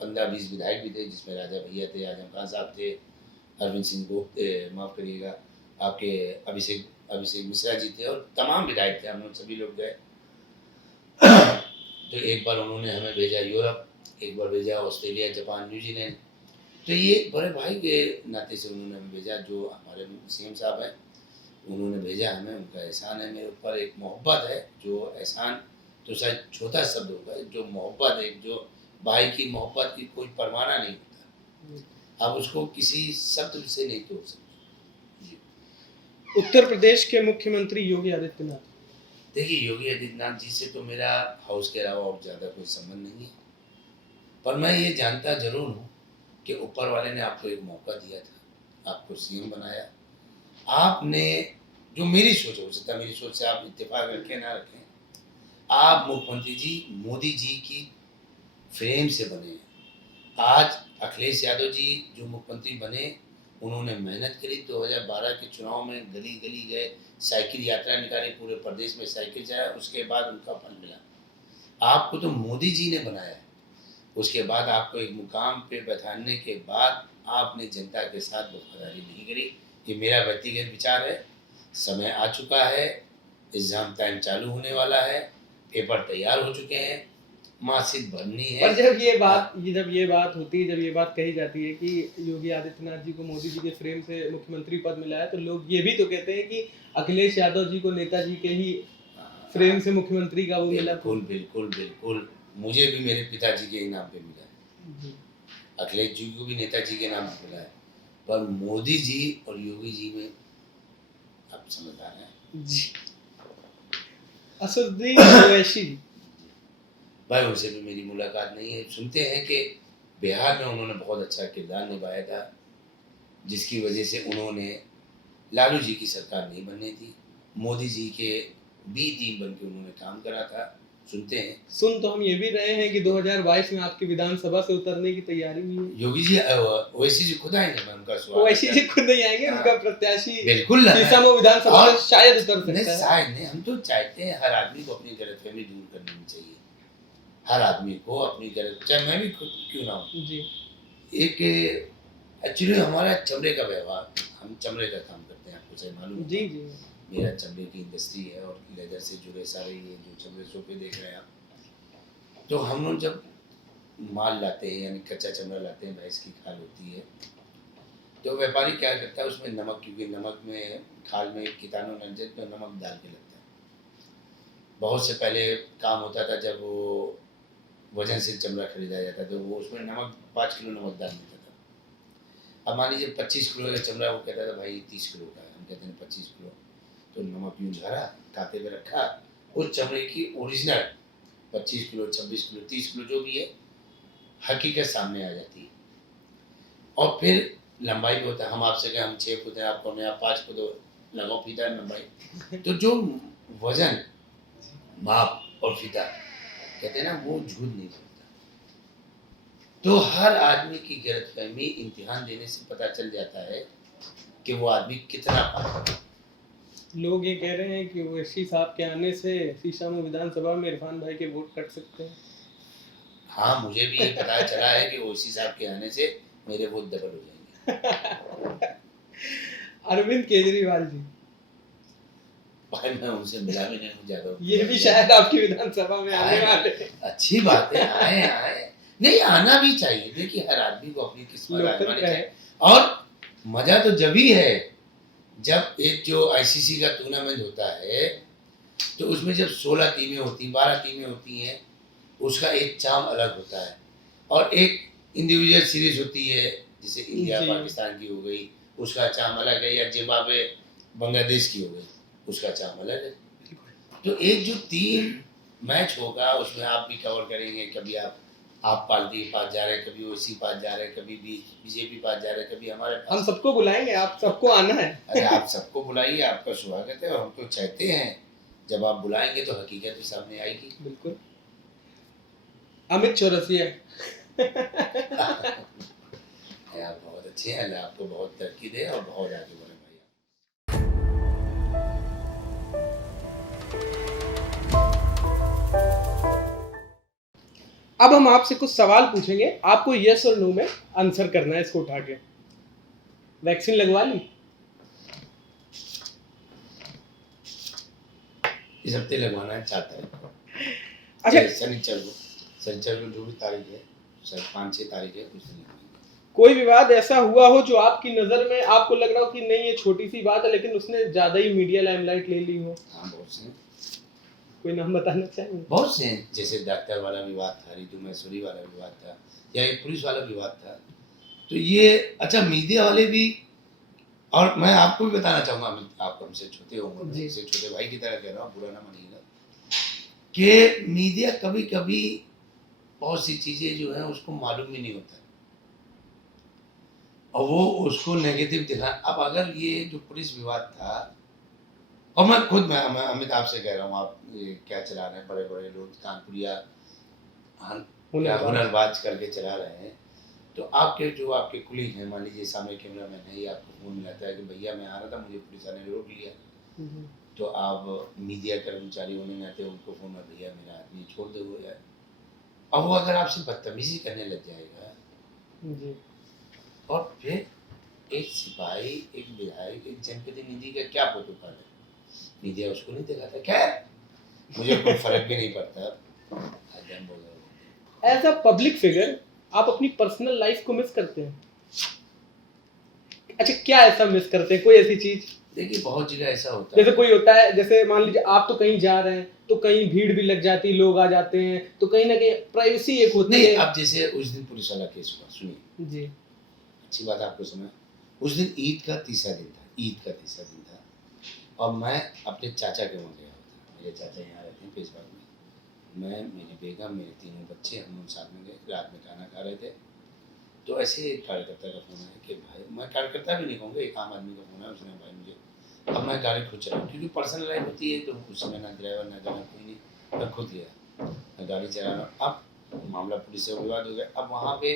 15-20 विधायक भी थे, जिसमें राजा भैया थे, आजम खान साहब थे, अरविंद सिंह गोप, माफ़ करिएगा, आपके अभिषेक मिश्रा जी थे, और तमाम विधायक थे, हम लोग सभी लोग गए। तो एक बार उन्होंने हमें भेजा यूरोप, एक बार भेजा ऑस्ट्रेलिया, जापान, न्यूजीलैंड। तो ये बड़े भाई के नाते से उन्होंने हमें भेजा। जो हमारे सीएम साहब हैं उन्होंने भेजा हमें, उनका एहसान है मेरे ऊपर, एक मोहब्बत है। जो एहसान तो शायद छोटा शब्द होगा, जो मोहब्बत है, जो भाई की मोहब्बत की कोई परवाना नहीं होता, आप उसको किसी शब्द से नहीं तोड़ सकते। जी। उत्तर प्रदेश के मुख्यमंत्री योगी आदित्यनाथ। देखिए योगी आदित्यनाथ जी से तो मेरा हाउस के अलावा और ज़्यादा कोई संबंध नहीं है, पर मैं ये जानता जरूर हूँ कि ऊपर वाले ने आपको एक मौका दिया था, आपको सीएम बनाया। आपने जो मेरी सोच, हो सकता है मेरी सोच से आप इत्तेफाक रखें ना रखें, आप मुख्यमंत्री जी मोदी जी की फ्रेम से बने हैं। आज अखिलेश यादव जी जो मुख्यमंत्री बने, उन्होंने मेहनत करी, 2012 के चुनाव में गली गली गए, साइकिल यात्रा निकाली, पूरे प्रदेश में साइकिल चलाया, उसके बाद उनका फल मिला। आपको तो मोदी जी ने बनाया, उसके बाद आपको एक मुकाम पे बैठाने के बाद आपने जनता के साथ वफादारी नहीं करी। ये मेरा व्यक्तिगत विचार है। समय आ चुका है, एग्ज़ाम टाइम चालू होने वाला है, पेपर तैयार हो चुके हैं, मार्कशीट भरनी है। पर जब ये बात होती है, जब ये बात कही जाती है कि योगी आदित्यनाथ जी को मोदी जी के फ्रेम से मुख्यमंत्री पद मिला है, तो लोग ये भी तो कहते हैं कि अखिलेश यादव जी को नेताजी के ही फ्रेम से मुख्यमंत्री का वो मिला। बिल्कुल बिल्कुल बिल्कुल, मुझे भी मेरे पिताजी के नाम पे मिला है, जी अखिलेश जी को भी नेताजी के नाम पे मिला है, पर मोदी जी और योगी जी में आप समझदार हैं। जी। असदुद्दीन ओवैसी। भाई उनसे भी मेरी मुलाकात नहीं है। सुनते हैं कि बिहार में उन्होंने बहुत अच्छा किरदार निभाया था, जिसकी वजह से उन्होंने लालू जी की सरकार नहीं बननी थी, मोदी जी के बी टीम बन के उन्होंने काम करा था। सुनते हैं। सुन तो हम ये भी रहे हैं कि 2022 में आपकी विधानसभा से उतरने की तैयारी भी है। योगी जी ओवैसी जी खुद आएंगे, मैं उनका स्वागत ओवैसी जी खुद नहीं आएंगे, हाँ। उनका प्रत्याशी बिल्कुल ना, सीसामऊ विधानसभा और- से शायद उतर नहीं सकता है। शायद नहीं, हम तो चाहते हैं हर आदमी को अपनी गलतफहमी दूर करनी चाहिए। हर आदमी को अपनी गलत, चाहे मैं भी खुद क्यों ना हूँ। जी एक एक्चुअली हमारा चमड़े का व्यवहार, हम चमड़े का काम करते हैं, आपको सही मालूम है। जी जी मेरा चमड़े की इंडस्ट्री है और लेदर से जुड़े सारे ये जो चमड़े सोफे देख रहे हैं आप, तो हम लोग जब माल लाते हैं यानी कच्चा चमड़ा लाते हैं, भैंस की खाल होती है, तो व्यापारी क्या करता है उसमें नमक, क्योंकि नमक में खाल में कीटाणु नंजन तो नमक डाल के लगता है। बहुत से पहले काम होता था जब वो वजन से चमड़ा खरीदा जाता तो वो उसमें नमक 5 किलो नमक डाल देता था। अब मान लीजिए 25 किलो का चमड़ा, वो कहता था भाई 30 किलो का है, हम कहते हैं 25 किलो, तो नमक यूँ झरा काते में रखा, उस चमड़े की ओरिजिनल 25 किलो 26 किलो 30 किलो जो भी है हकीकत सामने आ जाती है। और फिर लंबाई भी होता है, हम आपसे कहें हम 6 फुट हैं, आप कौन है, आप 5 फुट हो, लगाओ फीता लंबाई, तो जो वजन माप और फीता कहते हैं ना वो झूठ नहीं बोलता। तो हर आदमी की गलतफहमी इम्तिहान देने से पता चल जाता है कि वो आदमी कितना पाता है। लोग ये कह रहे हैं कि ओवैसी साहब के आने से सीसामऊ विधानसभा में इरफान भाई के वोट कट सकते हैं। हाँ, मुझे भी ये पता चला है कि ओवैसी साहब के आने से मेरे वोट डबल हो जाएंगे। अरविंद केजरीवाल जी, भाई मैं उनसे मिला भी नहीं हूँ ज्यादा। ये भी शायद आपकी विधानसभा में आने आए। वाले हैं। अच्छी बात है, आए आए, नहीं आना भी चाहिए। देखिए हर आदमी को अपनी किस्मत आजमानी लोकतंत्र है। चाहिए, और मजा तो जब ही है जब एक जो आईसीसी का टूर्नामेंट होता है तो उसमें जब 16 टीमें होती, 12 टीमें होती हैं, उसका एक चार्म अलग होता है। और एक इंडिविजुअल सीरीज होती है जैसे इंडिया जी। पाकिस्तान की हो गई, उसका चार्म अलग है, या जिम्बाब्वे बांग्लादेश की हो गई, उसका चार्म अलग है। तो एक जो 3 मैच होगा उसमें आप भी कवर करेंगे, कभी आप पार्टी के पास जा रहे हैं, कभी ओसी पास जा रहे हैं, कभी बीजेपी पास जा रहे हैं, कभी हमारे हम पास। सबको बुलाएंगे, आप सबको आना है। अरे आप सबको बुलाइए, आपका स्वागत है, और हम तो चाहते हैं जब आप बुलाएंगे तो हकीकत भी सामने आएगी। बिल्कुल। अमित चौरसिया आप बहुत अच्छे हैं, अल्लाह आपको बहुत तरक्की दे और बहुत आगे बढ़े भाई। अब हम आपसे कुछ सवाल पूछेंगे, आपको यस और नो में आंसर करना है इसको उठा के। वैक्सीन लगवा ली? इस हफ्ते लगवाना है 4 तारीख को। अच्छा, शनिचर को जो भी तारीख है, शायद 5-6 तारीख है, उस दिन लगवाएंगे। कोई विवाद ऐसा हुआ हो जो आपकी नजर में आपको लग रहा हो कि नहीं ये छोटी सी बात है लेकिन उसने ज्यादा ही मीडिया लाइमलाइट ले ली हो? हाँ बहुत से, कोई नाम बताना चाहेंगे? बहुत से हैं, जैसे डॉक्टर वाला विवाद था, रितु महेश्वरी वाला विवाद था, या एक पुलिस वाला विवाद था। तो ये अच्छा मीडिया वाले भी, और मैं आपको भी बताना चाहूँगा, आप हमसे छोटे होंगे, जी। जैसे छोटे भाई की तरह कह रहा हूँ, बुरा ना मानिएगा, कि मीडिया कभी कभी बहुत सी चीज़ें जो हैं उसको मालूम भी नहीं होता है और वो उसको नेगेटिव दिखा। अब अगर ये जो पुलिस विवाद था, और मैं खुद मैं अमिताभ से कह रहा हूँ, आप ये क्या चला रहे हैं, बड़े बड़े लोग कानपुरिया हुनरबाज करके चला रहे हैं, तो आपके जो आपके कुलीग हैं, मान लीजिए सामने कैमरा मैन है, या आपको फ़ोन मिलाता है कि भैया मैं आ रहा था, मुझे पुलिस वाले ने रोक लिया, तो आप मीडिया कर्मचारी होने के नाते उनको फ़ोन में भैया मेरा आदमी छोड़ दो यार। अब वो अगर आपसे बदतमीजी करने लग जाएगा, जी। और फिर एक सिपाही, एक विधायक, एक जनप्रतिनिधि का क्या प्रोटोकॉल है, मीडिया उसको नहीं दिखाता। खैर मुझे कोई फर्क भी नहीं पड़ता। एज अ पब्लिक फिगर आप अपनी पर्सनल लाइफ को मिस करते हैं? अच्छा, क्या ऐसा मिस करते हैं? कोई ऐसी चीज? देखिए बहुत जगह ऐसा होता जैसे है, कोई होता है, जैसे मान लीजिए आप तो कहीं जा रहे हैं तो कहीं भीड़ भी लग जाती है, लोग आ जाते हैं, तो कहीं ना कहीं प्राइवेसी एक होती नहीं है। अब जैसे उस दिन पुलिस वाला केस हुआ, सुनिए जी। अच्छी बात आपको सुना, उस दिन ईद का तीसरा दिन था, और मैं अपने चाचा के वहाँ गया था। मेरे चाचा यहाँ रहते हैं पेशबाग में, मैं, मेरी बेगम, मेरे 3 बच्चे, हम लोग साथ में गए, रात में खाना खा रहे थे। तो ऐसे एक कार्यकर्ता का फ़ोन आया कि भाई, मैं कार्यकर्ता भी नहीं कहूँगा, एक आम आदमी का फ़ोन है, उसने भाई मुझे, अब मैं गाड़ी खुद चलाऊँ क्योंकि पर्सनल लाइफ होती है, तो उस समय ना ड्राइवर ना जाना कोई नहीं, मैं खुद गया। मैं गाड़ी चला रहा हूँ। अब मामला पुलिस से विवाद हो गया। अब वहाँ पे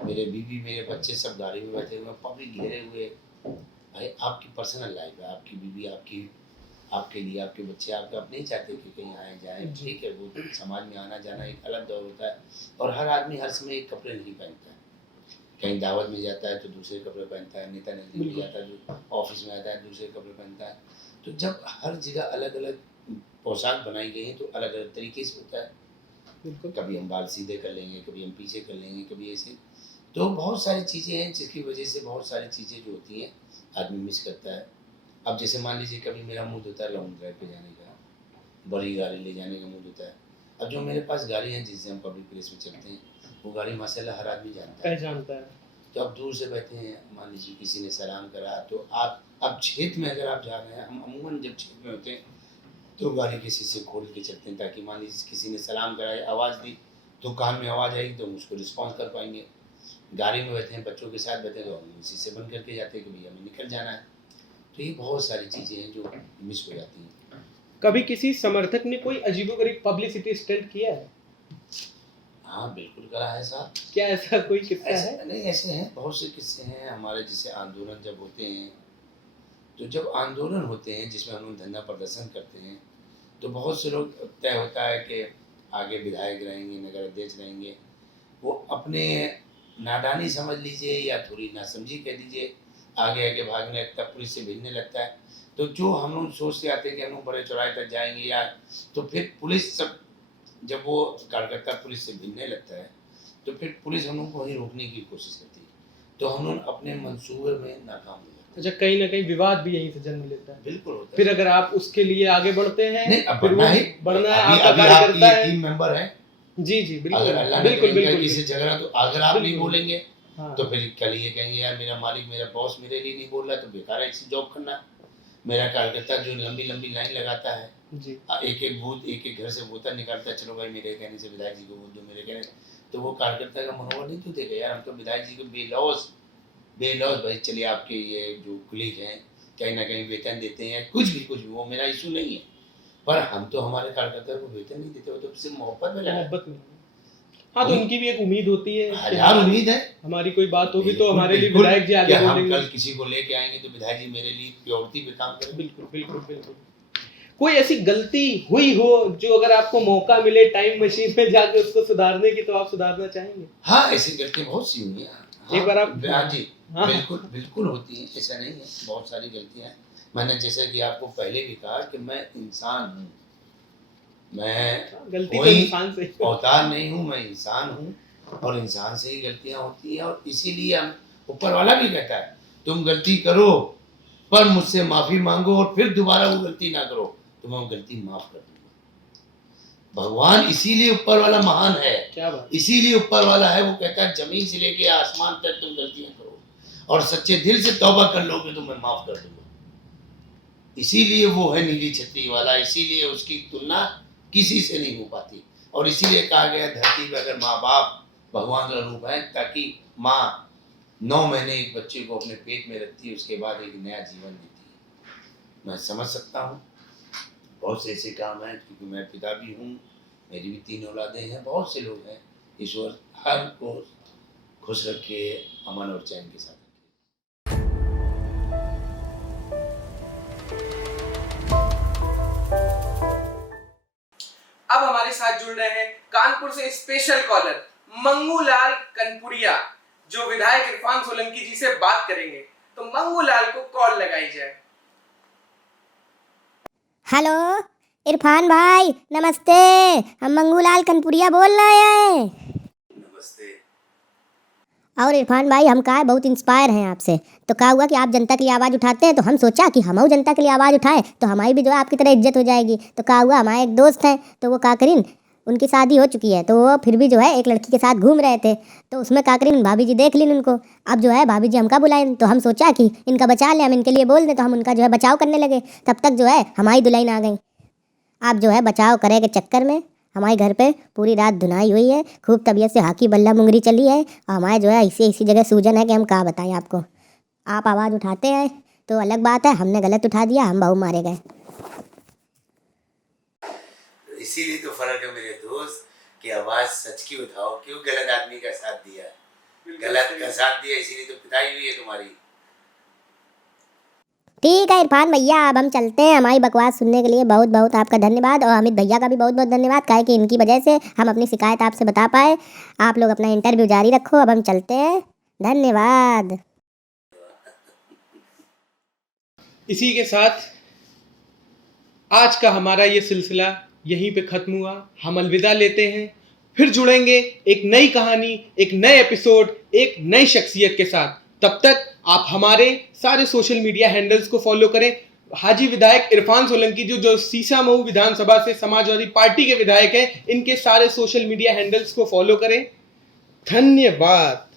मेरे बीवी मेरे बच्चे सब गाड़ी में बैठे हुए, पब्लिक घेरे हुए। भाई आपकी पर्सनल लाइफ है, आपकी बीवी आपकी आपके लिए आपके बच्चे आपके आप नहीं चाहते कि कहीं आए जाएं, ठीक है, वो समाज में आना जाना एक अलग दौर होता है। और हर आदमी हर समय एक कपड़े नहीं पहनता है, कहीं दावत में जाता है तो दूसरे कपड़े पहनता है, नेता नेत्री में जाता है जो ऑफिस में आता है दूसरे कपड़े पहनता है। तो जब हर जगह अलग अलग पोशाक बनाई गई है तो अलग अलग तरीके से होता है। बिल्कुल। कभी हम बाल सीधे कर लेंगे, कभी हम पीछे कर लेंगे, कभी ऐसे। तो बहुत सारी चीज़ें हैं जिसकी वजह से बहुत सारी चीज़ें जो होती हैं आदमी मिस करता है। अब जैसे मान लीजिए कभी मेरा मूड होता है लॉन्ग ड्राइव पे जाने का, बड़ी गाड़ी ले जाने का मूड होता है। अब जो मेरे पास गाड़ी है जिससे हम पब्लिक प्लेस में चलते हैं, वो गाड़ी माशाल्लाह हर आदमी जानता है, पहचानता है। तो आप दूर से बैठे हैं, मान लीजिए किसी ने सलाम करा तो आप अब क्षेत्र में अगर आप जा रहे हैं, हम अमूमन जब क्षेत्र में होते हैं तो गाड़ी के शीशे खोल के चलते हैं ताकि मान लीजिए किसी ने सलाम कराया, आवाज़ दी तो कान में आवाज़ आएगी तो हम उसको रिस्पॉन्स कर पाएंगे। गाड़ी में बैठे हैं, बच्चों के साथ बैठे हैं तो हम शीशे बंद करके जाते हैं कि भैया हमें निकल जाना है। तो ये बहुत सारी चीज़ें हैं जो मिस हो जाती हैं। कभी किसी समर्थक ने कोई अजीबोगरीब पब्लिसिटी स्टंट किया है? हाँ बिल्कुल करा है साहब। क्या ऐसा कोई किस्सा है? ऐसे नहीं, ऐसे हैं बहुत से किस्से हैं हमारे। जैसे आंदोलन जब होते हैं तो जब आंदोलन होते हैं जिसमें हम लोग धरना प्रदर्शन करते हैं तो बहुत से लोग तय होता है कि आगे विधायक रहेंगे, नगर अध्यक्ष रहेंगे, वो अपने नादानी समझ लीजिए या थोड़ी नासमझी कह दीजिए, आगे आगे भागने लगता है, पुलिस से भिड़ने लगता है। तो जो हम लोग सोचते आते हैं कि हम लोग बड़े चौराहे तक जाएंगे या, तो फिर पुलिस सब जब वो कार्यकर्ता पुलिस से भिड़ने लगता है तो फिर पुलिस हम लोग को वहीं रोकने की कोशिश करती है, तो हम लोग अपने मंसूबे में नाकाम हो जाते अच्छा, कहीं ना कहीं विवाद भी यहीं से जन्म लेता है। हैं। बिल्कुल होता है। फिर अगर आप उसके लिए आगे बढ़ते हैं, नहीं, अब फिर बढ़ना वो है, बढ़ना है, अभी आपका अभी कार्य आपकी करता ये है। टीम मेंबर है, जी जी बिल्कुल अगर अल्लाह ने बिल्कुल करें बिल्कुल किसी जगह तो अगर आप नहीं बिल्कुल। बोलेंगे हाँ। तो फिर कल ये कहेंगे यार मेरा मालिक मेरा बॉस मेरे लिए नहीं बोल रहा तो बेकार है ऐसी जॉब करना। मेरा कार्यकर्ता जो लंबी लंबी लाइन लगाता है, जी एक एक बूथ एक एक घर से वोटर निकालता है, चलो भाई मेरे कहने से विधायक जी को वोट दो, मेरे कहने, तो वो कार्यकर्ता का मनोबल नहीं टूटेगा यार, हम तो विधायक जी को बेलॉस भाई चलिए आपके ये जो कुलीग हैं कहीं ना कहीं वेतन देते हैं, कुछ भी वो मेरा इशू नहीं है, पर हम तो हमारे कार्यकर्ता को वेतन नहीं देते, वो तो सिर्फ मोहब्बत में लगा। मोहब्बत में। हाँ, तो उनकी भी एक उम्मीद होती है कि हजार उम्मीद है हमारी कोई बात होगी तो बिल्कुल, हमारे लिए बिल्कुल, विधायक जी आगे कि हम बोलेंगे। कल किसी को लेके आएंगे तो विधायक जी मेरे लिए प्योरिटी पे काम करेंगे। बिल्कुल बिल्कुल बिल्कुल। कोई ऐसी गलती हुई हो जो अगर आपको मौका मिले टाइम मशीन में जाके उसको सुधारने की, तो आप सुधारना चाहेंगे? हाँ ऐसी गलतियाँ बहुत सी हुई हैं। हाँ, एक बार आप हाँ जी हाँ। बिल्कुल बिल्कुल होती हैं, ऐसा नहीं है, बहुत सारी गलतियाँ हैं। मैंने जैसे कि आपको पहले भी कहा कि मैं इंसान हूँ, मैं गलती तो कोई इंसान से अवतार नहीं हूँ, मैं इंसान हूँ और इंसान से ही गलतियाँ होती हैं। और इसीलिए हम ऊपर वाला भी कहता है तुम गलती करो पर मुझसे माफ़ी मांगो और फिर दोबारा वो गलती ना करो तो मैं वो गलती माफ़ कर दूंगा। भगवान इसीलिए ऊपर वाला महान है, क्या बात। इसीलिए ऊपर वाला है, वो कहता है जमीन से लेके आसमान तक तुम गलतियां करो और सच्चे दिल से तौबा कर लोगे तो मैं माफ कर दूंगा। इसीलिए वो है नीली छतरी वाला, इसीलिए उसकी तुलना किसी से नहीं हो पाती। और इसीलिए कहा गया धरती पर अगर माँ बाप भगवान का रूप है, ताकि माँ 9 महीने एक बच्चे को अपने पेट में रखती है, उसके बाद एक नया जीवन देती है। मैं समझ सकता हूँ बहुत से ऐसे काम हैं, क्योंकि मैं पिता भी हूँ, मेरी भी 3 औलादें हैं, बहुत से लोग हैं। ईश्वर हर को खुश रखे, अमन और चैन के साथ रखे। अब हमारे साथ जुड़ रहे हैं कानपुर से स्पेशल कॉलर मंगूलाल कनपुरिया, जो विधायक इरफान सोलंकी जी से बात करेंगे। तो मंगूलाल को कॉल लगाई जाए। हेलो इरफान भाई, नमस्ते। हम मंगूलाल कनपुरिया बोल रहे हैं। नमस्ते। और इरफान भाई, हम का बहुत इंस्पायर हैं आपसे। तो क्या हुआ कि आप जनता के लिए आवाज़ उठाते हैं, तो हम सोचा कि हम जनता के लिए आवाज़ उठाएं तो हमारी भी जो है आपकी तरह इज्जत हो जाएगी। तो क्या हुआ, हमारे एक दोस्त हैं, तो वो काकरीन, उनकी शादी हो चुकी है, तो वो फिर भी जो है एक लड़की के साथ घूम रहे थे। तो उसमें काकरीन भाभी जी देख लीन उनको। अब जो है भाभी जी हमका बुलाएं, तो हम सोचा कि इनका बचा लें, हम इनके लिए बोल दें, तो हम उनका जो है बचाव करने लगे। तब तक जो है हमारी दुल्हन आ गई। आप जो है बचाव करे के चक्कर में हमारे घर पे पूरी रात धुनाई हुई है, खूब तबीयत से हाकी बल्ला मुंगरी चली है, और हमारे जो है इसी जगह सूजन है कि हम क्या बताएं आपको। आप आवाज़ उठाते हैं तो अलग बात है, हमने गलत उठा दिया, हम बहु मारे गए। इसीलिए तो फर्क है मेरे दोस्त कि आवाज सच की उठाओ, क्यों गलत आदमी का साथ दिया, गलत का साथ दिया इसीलिए तो पिटाई हुई है तुम्हारी। ठीक है इरफान भैया, अब हम चलते हैं। हमारी बकवास सुनने के लिए बहुत बहुत आपका धन्यवाद, और अमित भैया का भी बहुत बहुत धन्यवाद, काहे कि इनकी वजह से हम अपनी शिकायत आपसे बता पाए। आप लोग अपना इंटरव्यू जारी रखो, अब हम चलते हैं। धन्यवाद। इसी के साथ आज का हमारा ये सिलसिला यहीं पे खत्म हुआ। हम अलविदा लेते हैं, फिर जुड़ेंगे एक नई कहानी, एक नए एपिसोड, एक नई शख्सियत के साथ। तब तक आप हमारे सारे सोशल मीडिया हैंडल्स को फॉलो करें। हाजी विधायक इरफान सोलंकी जो सीसामऊ विधानसभा से समाजवादी पार्टी के विधायक हैं, इनके सारे सोशल मीडिया हैंडल्स को फॉलो करें। धन्यवाद।